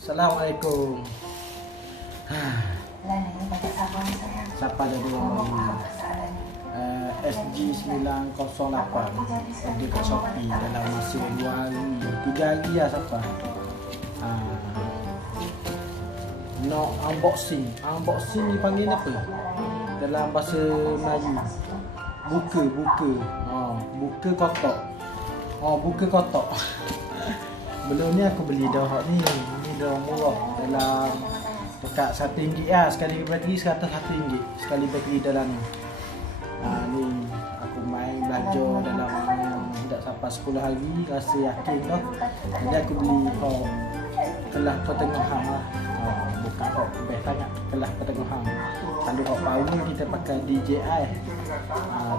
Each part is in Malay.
Assalamualaikum. Siapa jadi orang SG 908 ada kat Shopee dalam masa 2 hari 3 hari lah siapa. No unboxing ni panggil apa dalam bahasa Melayu? Buka kotak. Buka kotak. Belum ni aku beli dah ni dah murah dalam dekat RM1 lah sekali bateri, RM100 sekali bateri dalam ni. Ni aku main belajar dalam tak sampai 10 hari, rasa yakin dah. Jadi aku beli kelas pertengahan lah. Bukan best sangat kelas pertengahan. Kalau power kita pakai DJI.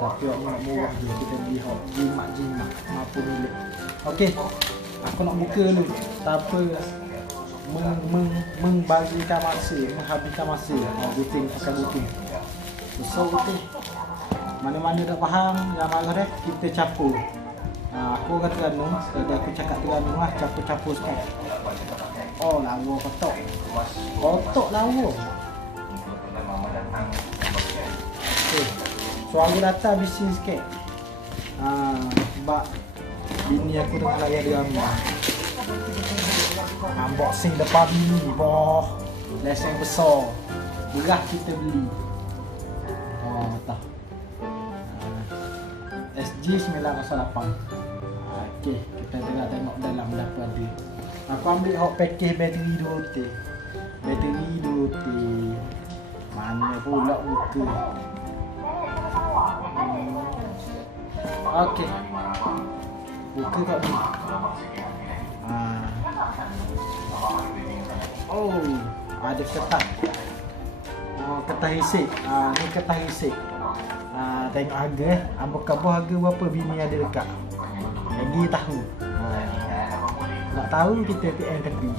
Tapi nak murah je, kita beli jimat mampu milik. Okey, aku nak buka dulu. Tak apa, menghabiskan masa. Gunting pakai gunting. So mana-mana tak faham, yang marah dah kita capur. Aku kata Terengganu, jadi aku cakap Terengganu lah, capur sikit. Lawa kotak. Kotak lawa. Okey. Suara datang bising sikit. Sebab bini aku tengah layan drama. Unboxing depan bini, boh. Lesen besar. Beras kita beli. Tak. SG 908. Okey, kita tengok dalam apa ada. Aku ambil package bateri 2T. Mana pula buka. Okey. Buka kat ni. Ada kertas. Kertas risik. Ni kertas risik. Tengok harga. Bukan harga berapa bini ada dekat. Lagi tahu. Nak tahu kita PM tepi.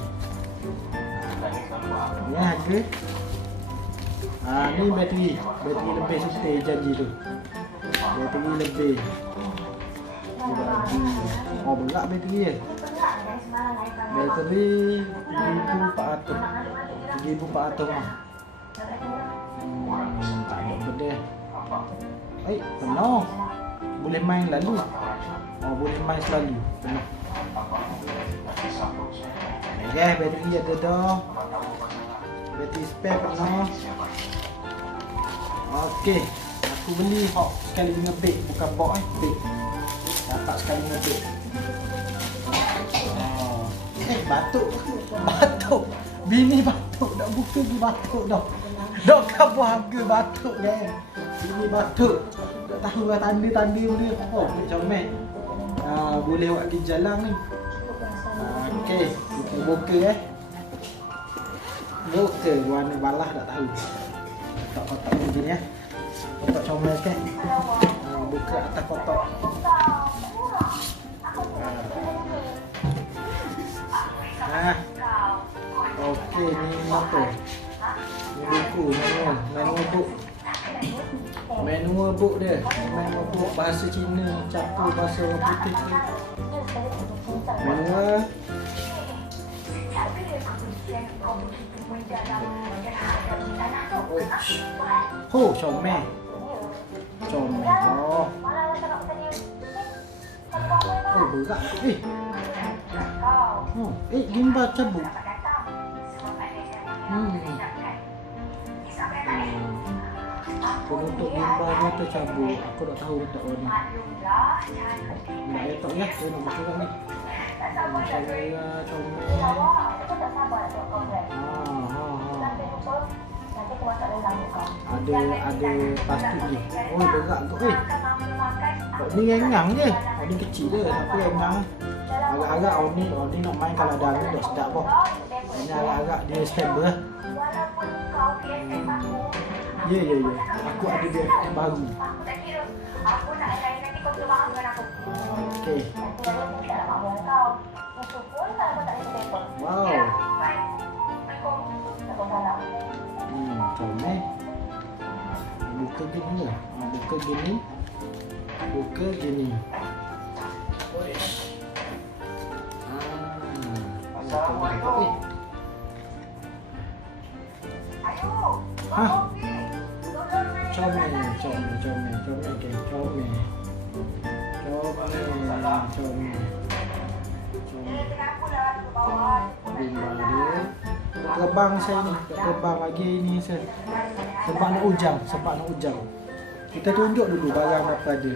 Ni harga. Ni bateri lebih seperti janji tu. Bateri lebih. Berat bateri dia. Bateri 3,400 mah. Tak ada benda. Penuh. Boleh main lalu. Boleh main selalu. Penuh. Bateri ada dah. Bateri spare penuh. Okey, aku beli sekali ngebik, bukan box big. Dapat sekali ngebik. Batuk. Bini batuk, dah buka dia batuk dah. Dah kabur harga batuk kan. Bini batuk. Tak tahu lah tanda-tanda dia. Comel. Boleh buat pergi jalan ni. Okey, kita buka Buka warna balah tak tahu. Kotak-kotak macam ni kotak comel kan. Buka atas kotak. Okey, ni apa? Ni buku manual book dia. Manual book bahasa Cina campur bahasa orang putih tu. Manual. Comel. Berat. Gimbal cabut. Penutup gimbal dia tercabut. Aku tak tahu letak warna. Nak letak ya, saya nak buka ni. Kamera comel. Ada plastik je. Berat tu. Ni rengang je. Ni kecil je tapi rengang. Agak-agak Oni nak main kalau ada angin dah sedap boh. Ini agak-agak dia stable lah. Ya. Aku ada dia yang baru. Okey. Wow. Comel. Buka gini. Hah? Comel, comel, comel, comel, geng, comel. Comel. Bimba dia. Terbang saya ni, terbang lagi ni saya. Sebab nak hujan. Kita tunjuk dulu barang apa ada.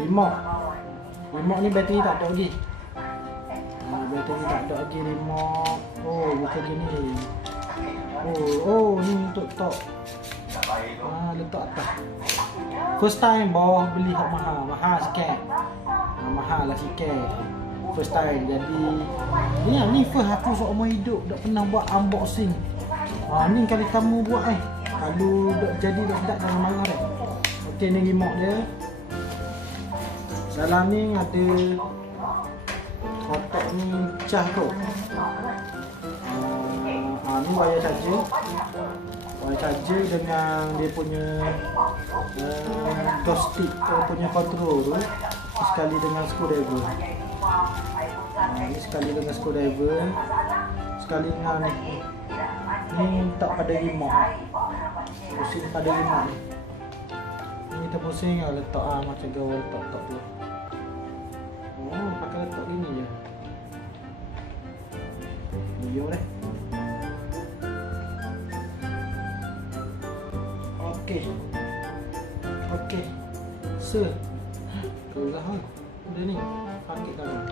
Remote ni bateri tak ada lagi. Bateri tak ada lagi remote. Oh, bukan gini. Oh, ni untuk tok. Letak atas. First time bawah beli hak mahal sikit. Mahal lah sikit. First time jadi ni first aku seumur hidup tak pernah buat unboxing. Ni kali kamu buat kalau tak jadi tak jangan marah dah. Okey, ni remote dia. Dalam ni ada kotak ni pecah tu. Ni wire charger dengan dia punya joystick punya control tu sekali dengan screwdriver. Ni sekali dengan screwdriver, sekali dengan ni tak pada remote. Pusing pada remote ni. Ni kita pusing letak macam gaul letak tu. Pakai letak gini je. Video deh. Okey. Kelahan. Udah ni. Pakai dalam.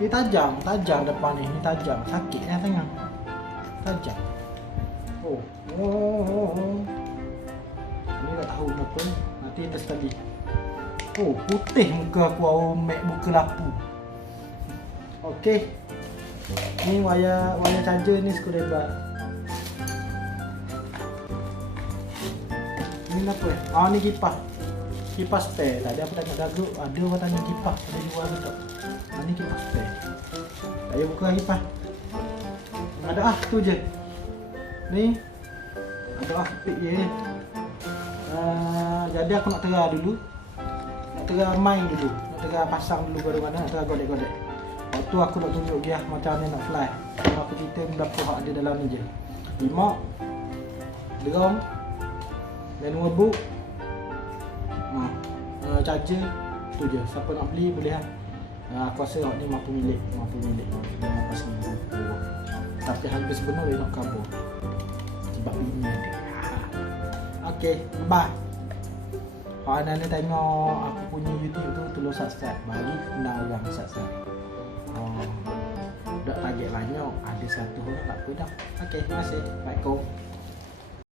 Ini tajam depan ni. Ini tajam. Sakit tengah. Tajam. Ni tak tahu kenapa. Nanti test sekali. Putih muka aku make muka lapu. Okey. Ni wire charger ni screwdriver. Ni apa? Ni kipas. Kipas spare. Tadi aku tanya gagu, ada orang tanya kipas ada jual ke tak? Ni kipas spare. Saya buka kipas. Ada tu je. Ni ada speed je. Jadi aku nak tera dulu. Nak tera main dulu. Nak tera pasang dulu baru mana. Nak tera godek-godek. Waktu aku nak tunjuk dia macam mana nak fly. Kalau aku cerita berapa hak ada dalam ni je. Remote, drum, manual book, charger, tu je. Siapa nak beli boleh lah. Aku rasa hak ni mampu milik. Kita mampu sendiri. Tapi harga sebenar dia nak kabur. Sebab ini ada. Okey, bye. Kalau anda tengok aku punya YouTube tu, tolong subscribe. Bagi kenal orang subscribe. Tak target banyak. Ada 1 orang tak apa dah. Okey, terima kasih. Assalamualaikum.